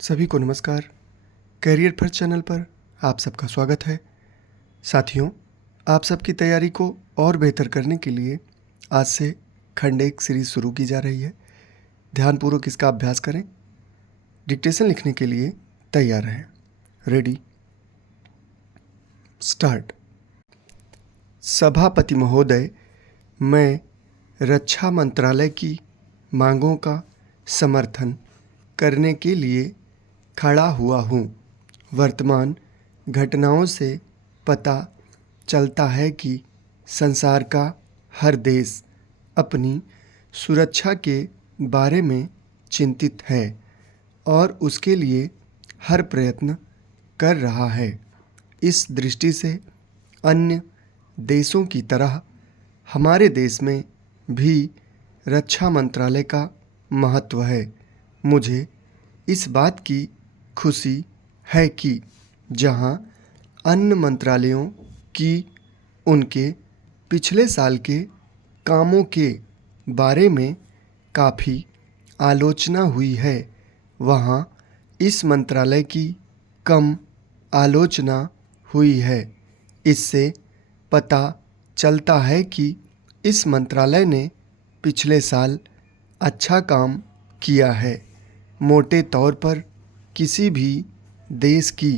सभी को नमस्कार। करियर फर्स्ट चैनल पर आप सबका स्वागत है। साथियों, आप सबकी तैयारी को और बेहतर करने के लिए आज से खंड 1 सीरीज शुरू की जा रही है। ध्यानपूर्वक इसका अभ्यास करें। डिक्टेशन लिखने के लिए तैयार रहें। Ready, start. सभापति महोदय, मैं रक्षा मंत्रालय की मांगों का समर्थन करने के लिए खड़ा हुआ हूँ। वर्तमान घटनाओं से पता चलता है कि संसार का हर देश अपनी सुरक्षा के बारे में चिंतित है और उसके लिए हर प्रयत्न कर रहा है। इस दृष्टि से अन्य देशों की तरह हमारे देश में भी रक्षा मंत्रालय का महत्व है। मुझे इस बात की खुशी है कि जहां अन्य मंत्रालयों की उनके पिछले साल के कामों के बारे में काफ़ी आलोचना हुई है, वहां इस मंत्रालय की कम आलोचना हुई है। इससे पता चलता है कि इस मंत्रालय ने पिछले साल अच्छा काम किया है। मोटे तौर पर किसी भी देश की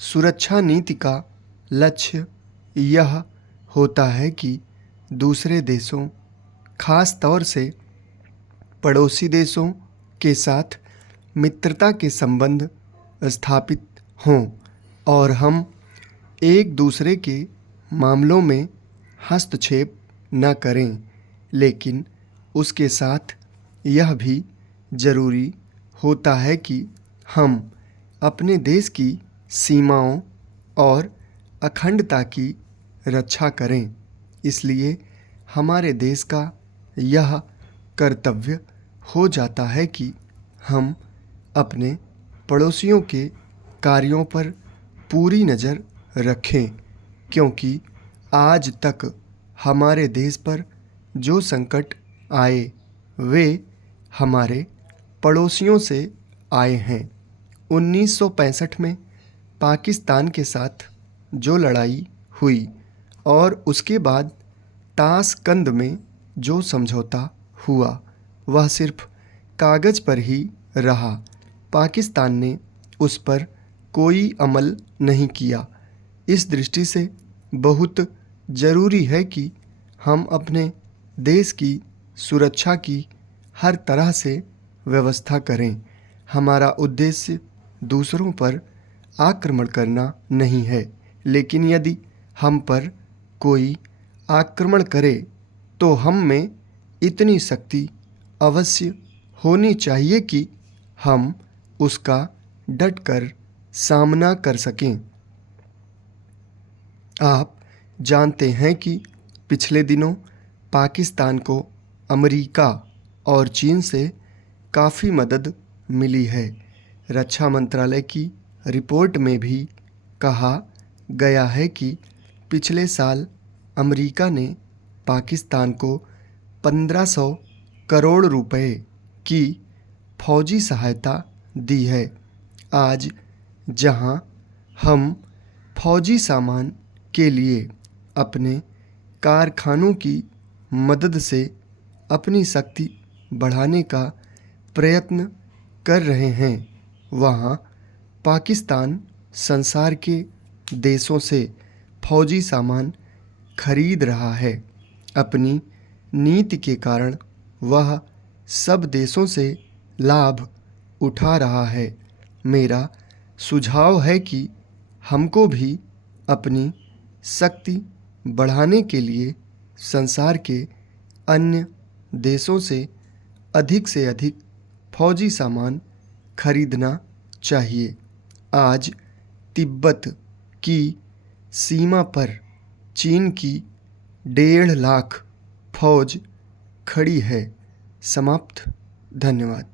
सुरक्षा नीति का लक्ष्य यह होता है कि दूसरे देशों, खास तौर से पड़ोसी देशों के साथ मित्रता के संबंध स्थापित हों और हम एक दूसरे के मामलों में हस्तक्षेप न करें। लेकिन उसके साथ यह भी ज़रूरी होता है कि हम अपने देश की सीमाओं और अखंडता की रक्षा करें। इसलिए हमारे देश का यह कर्तव्य हो जाता है कि हम अपने पड़ोसियों के कार्यों पर पूरी नज़र रखें, क्योंकि आज तक हमारे देश पर जो संकट आए वे हमारे पड़ोसियों से आए हैं। 1965 में पाकिस्तान के साथ जो लड़ाई हुई और उसके बाद ताशकंद में जो समझौता हुआ वह सिर्फ कागज़ पर ही रहा। पाकिस्तान ने उस पर कोई अमल नहीं किया। इस दृष्टि से बहुत ज़रूरी है कि हम अपने देश की सुरक्षा की हर तरह से व्यवस्था करें। हमारा उद्देश्य दूसरों पर आक्रमण करना नहीं है, लेकिन यदि हम पर कोई आक्रमण करे तो हम में इतनी शक्ति अवश्य होनी चाहिए कि हम उसका डटकर सामना कर सकें। आप जानते हैं कि पिछले दिनों पाकिस्तान को अमेरिका और चीन से काफ़ी मदद मिली है। रक्षा मंत्रालय की रिपोर्ट में भी कहा गया है कि पिछले साल अमेरिका ने पाकिस्तान को 1500 करोड़ रुपए की फौजी सहायता दी है। आज जहां हम फौजी सामान के लिए अपने कारखानों की मदद से अपनी शक्ति बढ़ाने का प्रयत्न कर रहे हैं, वहाँ पाकिस्तान संसार के देशों से फौजी सामान खरीद रहा है। अपनी नीति के कारण वह सब देशों से लाभ उठा रहा है। मेरा सुझाव है कि हमको भी अपनी शक्ति बढ़ाने के लिए संसार के अन्य देशों से अधिक फौजी सामान खरीदना चाहिए। आज तिब्बत की सीमा पर चीन की 1.5 लाख फौज खड़ी है। समाप्त। धन्यवाद।